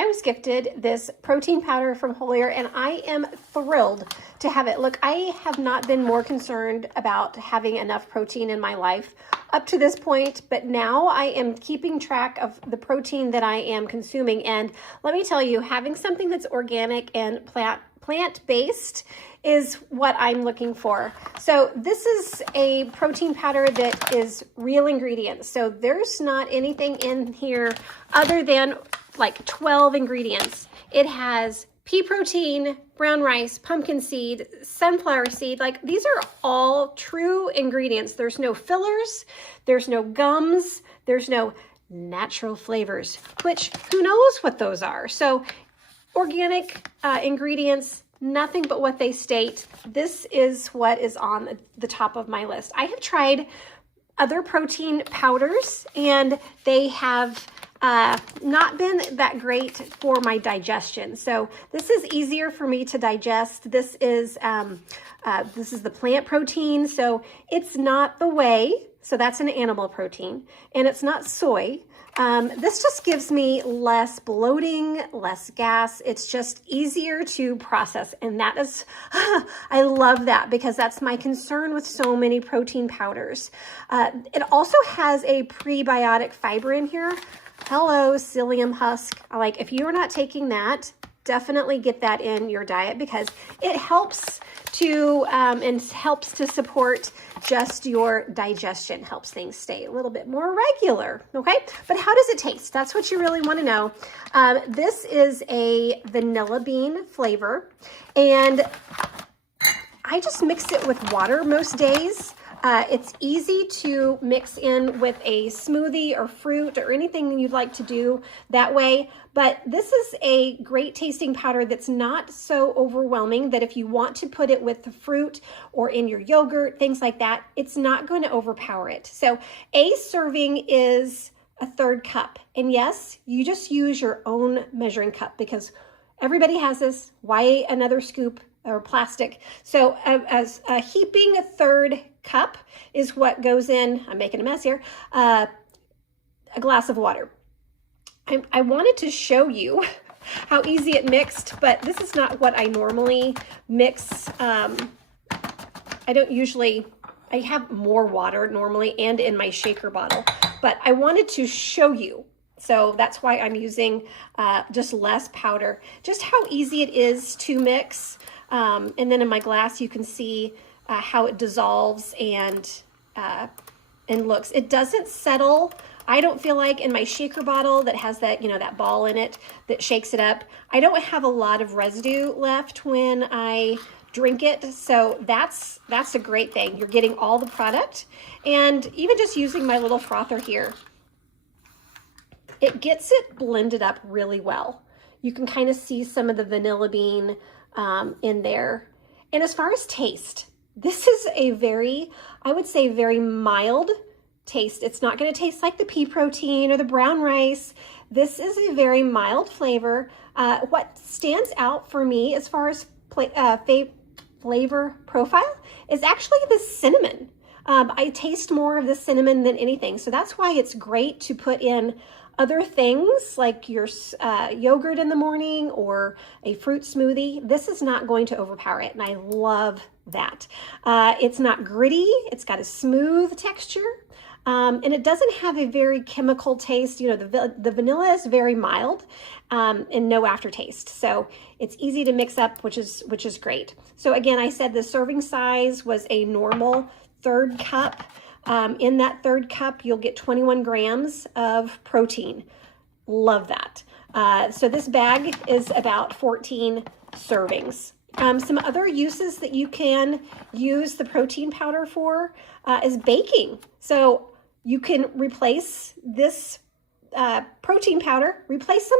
I was gifted this protein powder from Wholier, and I am thrilled to have it. Look, I have not been more concerned about having enough protein in my life up to this point, but now I am keeping track of the protein that I am consuming. And let me tell you, having something that's organic and plant-based is what I'm looking for. So this is a protein powder that is real ingredients. So there's not anything in here other than like 12 ingredients. It has pea protein, brown rice, pumpkin seed, sunflower seed. Like, these are all true ingredients. There's no fillers, there's no gums, there's no natural flavors, which who knows what those are. So organic ingredients, nothing but what they state. This is what is on the top of my list. I have tried other protein powders, and they have not been that great for my digestion. So this is easier for me to digest. This is the plant protein, so it's not the whey. So that's an animal protein, and it's not soy. This just gives me less bloating, less gas. It's just easier to process. And that is, I love that, because that's my concern with so many protein powders. It also has a prebiotic fiber in here. Hello, psyllium husk. Like, if you're not taking that, definitely get that in your diet, because it helps to and helps to support just your digestion, helps things stay a little bit more regular. Okay, but how does it taste? That's what you really want to know. This is a vanilla bean flavor, and I just mix it with water most days. It's easy to mix in with a smoothie or fruit or anything you'd like to do that way. But this is a great tasting powder that's not so overwhelming that if you want to put it with the fruit or in your yogurt, things like that, it's not going to overpower it. So a serving is a 1/3 cup. And yes, you just use your own measuring cup, because everybody has this. Why another scoop or plastic? So as a heaping 1/3 cup is what goes in, I'm making a mess here, a glass of water. I wanted to show you how easy it mixed, but this is not what I normally mix. I don't usually, I have more water normally and in my shaker bottle, but I wanted to show you. So that's why I'm using just less powder, just how easy it is to mix. And then in my glass, you can see how it dissolves and looks. It doesn't settle. I don't feel like in my shaker bottle that has that, that ball in it that shakes it up, I don't have a lot of residue left when I drink it. So that's a great thing. You're getting all the product, and even just using my little frother here, it gets it blended up really well. You can kind of see some of the vanilla bean in there. And as far as taste, this is a very, I would say, very mild taste. It's not going to taste like the pea protein or the brown rice. This is a very mild flavor. What stands out for me as far as flavor profile is actually the cinnamon. I taste more of the cinnamon than anything. So that's why it's great to put in other things like your yogurt in the morning or a fruit smoothie. This is not going to overpower it, and I love that. It's not gritty. It's got a smooth texture, and it doesn't have a very chemical taste. The vanilla is very mild and no aftertaste. So it's easy to mix up, which is great. So again, I said the serving size was a normal 1/3 cup. In that 1/3 cup, you'll get 21 grams of protein. Love that. So this bag is about 14 servings. Some other uses that you can use the protein powder for is baking. So you can replace this protein powder, replace some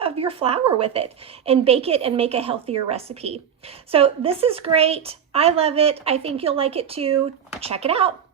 of your flour with it, and bake it and make a healthier recipe. So this is great. I love it. I think you'll like it too. Check it out.